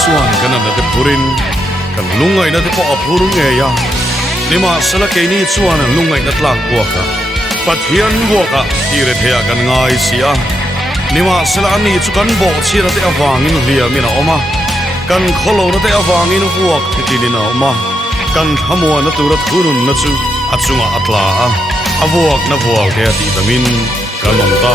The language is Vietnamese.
chuan kan na te purin kan lungai na te po apur nge ya lima sala ke ni chuan lungai na tlak buaka pathian buaka tire thea kan ngai sia lima sala ni chu kan bo chira te awangin hlia mina oma kan kholo na te awangin buak titilina oma kan hamua na turat hunun na chu achunga atla a abuak na buak te ati tamin kanong ta